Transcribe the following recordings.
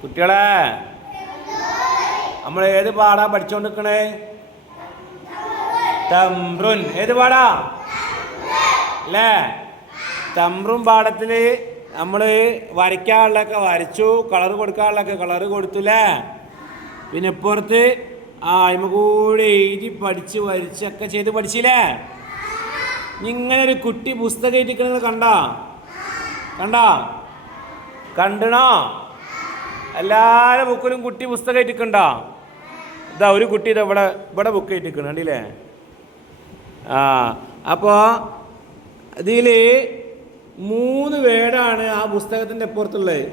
കുട്ടികളെ നമ്മൾ ഏത് പാടാ പഠിച്ചോണ്ടിരിക്കണേ? തമ്പ്രുൻ. ഏത് പാടാ അല്ലേ? തമ്പ്രുൻ പാടത്തില് നമ്മൾ വരയ്ക്കാനുള്ളതൊക്കെ വരച്ചു, കളർ കൊടുക്കാനുള്ളതൊക്കെ കളർ കൊടുത്തുല്ലേ. പിന്നെ ഇപ്പുറത്ത് അയിമ കൂടെ എഴുതി പഠിച്ച് വരച്ചൊക്കെ ചെയ്ത് പഠിച്ചില്ലേ. ഇങ്ങനെ ഒരു കുട്ടി പുസ്തകം ഇരിക്കുന്നത് കണ്ടണോ? എല്ലാവരുടെ ബുക്കിലും കുട്ടി പുസ്തകം ഇട്ടിക്കണ്ടോ? ഇതാ ഒരു കുട്ടി ഇതാ ഇവിടെ ബുക്ക് ഇട്ടിക്കണം, കണ്ടില്ലേ? അപ്പോൾ ഇതിൽ 3 വേർഡാണ് ആ പുസ്തകത്തിൻ്റെ അപ്പുറത്തുള്ളത്.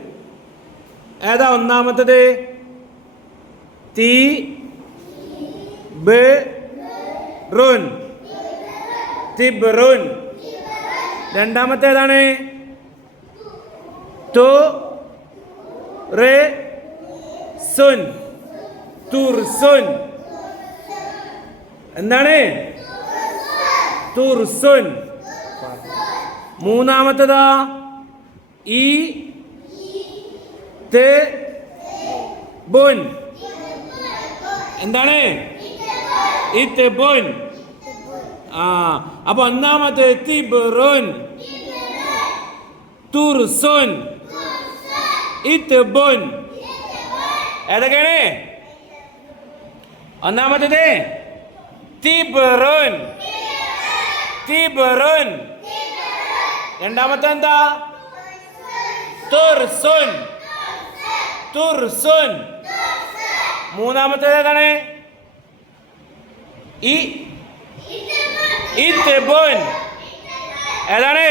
ഏതാ ഒന്നാമത്തത്? തി ബ് റുൻ. തിബ്റുൻ. രണ്ടാമത്തെ ഏതാണ്? തു റെ സുൻ. തുർസുൻ. എന്താണ്? തുർസുൻ. മൂന്നാമത്തേതാ? ഈ തെ ബുൻ. എന്താണ്? ഇത്ബുൻ. അപ്പൊ ഒന്നാമത്തെ തിബ്റുൻ, തുർസുൻ, ഇത്ബുൻ. ഏതൊക്കെയാണ്? ഒന്നാമത്തേത് തിബ്റുൻ. തിബ്റുൻ. രണ്ടാമത്തെ എന്താ? തുർസുൻ. തുർസുൻ. മൂന്നാമത്തേത് ഏതാണ്? ഇത്ബുൻ. ഏതാണ്?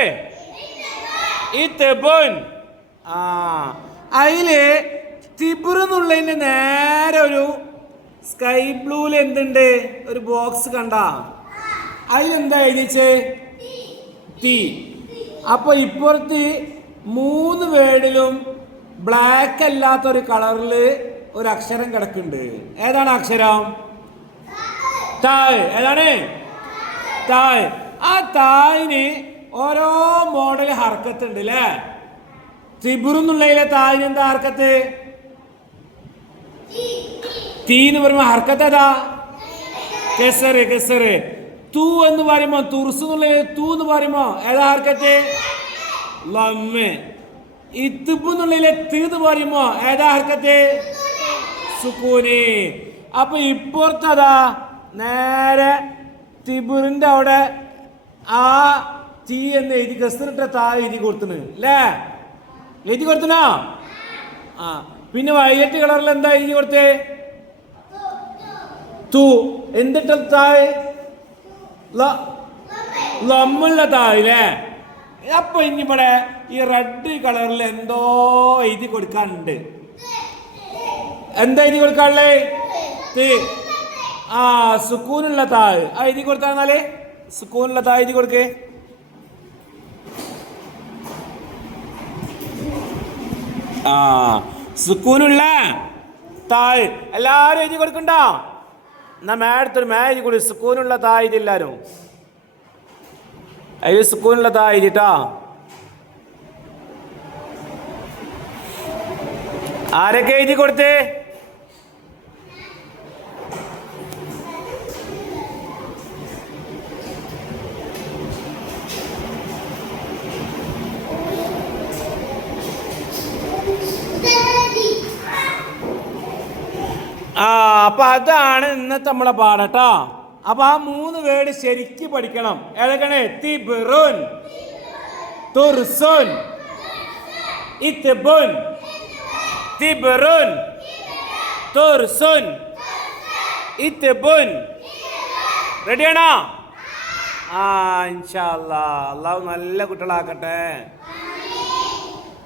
ഇത്ബുൻ. അതില് തിബ്ർ എന്നുള്ളതിന് നേരെ ഒരു സ്കൈ ബ്ലൂല് എന്തുണ്ട്? ഒരു ബോക്സ് കണ്ട? അതിലെന്താ എഴുതിച്ചേ? തീ. അപ്പൊ ഇപ്പുറത്ത് 3 വേർഡിലും ബ്ലാക്ക് അല്ലാത്തൊരു കളറില് ഒരു അക്ഷരം കിടക്കുന്നുണ്ട്. ഏതാണ് അക്ഷരം? തായ്. ഏതാണ്? തായ്. ആ തായിന് ഓരോ മോഡൽ ഹർക്കത്ത് ഉണ്ട് അല്ലേ? തിബ്റുന്നുള്ളതിലെ തായിന് എന്താ ഹർക്കത്ത്? തീ എന്ന് പറയുമ്പോ ഹർക്കത്ത് ഏതാ? കെസറ്. കെസറ്. തൂ എന്ന് പറയുമ്പോ, തുർസ് എന്നുള്ള തൂ എന്ന് പറയുമ്പോ ഏതാ ഹർക്കത്ത്? ലമ്മ്. ഇത്ബ് എന്നുള്ളതിലെ തീ എന്ന് പറയുമ്പോ ഏതാ ഹർക്കത്ത്? സുക്കൂന്. അപ്പൊ ഇപ്പുറത്തതാ നേരെ തിബിറിന്റെ അവിടെ ആ തീ എന്ന് എഴുതി കെസറിട്ട താ എഴുതി കൊടുത്തിന് അല്ലേ? എഴുതി കൊടുത്തനോ? പിന്നെ വയലറ്റ് കളറിൽ എന്താ എഴുതി കൊടുത്തേ? തൂ. എന്തിട്ട തായ്? ലമ്മുള്ള തായില്ലേ? അപ്പൊ ഇനിയിവിടെ ഈ റെഡ് കളറിൽ എന്തോ എഴുതി കൊടുക്കാനുണ്ട്. എന്താ എഴുതി കൊടുക്കാനുള്ളേ? സുക്കൂനുള്ള തായ്. എഴുതി കൊടുത്താല് സുക്കൂനുള്ള തായ് എഴുതി കൊടുക്കേ. സുക്കൂനുള്ള തായ് എല്ലാരും എഴുതി കൊടുക്കണ്ട. എന്നാ മേടത്തൊരു എഴുതി കൊടു. സുക്കൂനുള്ള തായ് ഇത് എല്ലാരും അതിൽ സുക്കൂനുള്ള തായ് എഴുതിട്ടാ. ആരൊക്കെ എഴുതി കൊടുത്തേ? അപ്പൊ അതാണ് ഇന്നത്തെ നമ്മളെ പാടട്ടോ. അപ്പൊ ആ 3 വേർഡ് ശരിക്ക് പഠിക്കണം. ഏതൊക്കെയാണ്? തിബ്റുൻ, തുർസുൻ, ഇത്ബുൻ. തിബ്റുൻ, തുർസുൻ, ഇത്ബുൻ. റെഡിയാണോ? ഇൻഷാ അല്ലാഹ്. അല്ലാഹു നല്ല കുട്ടികളാക്കട്ടെ.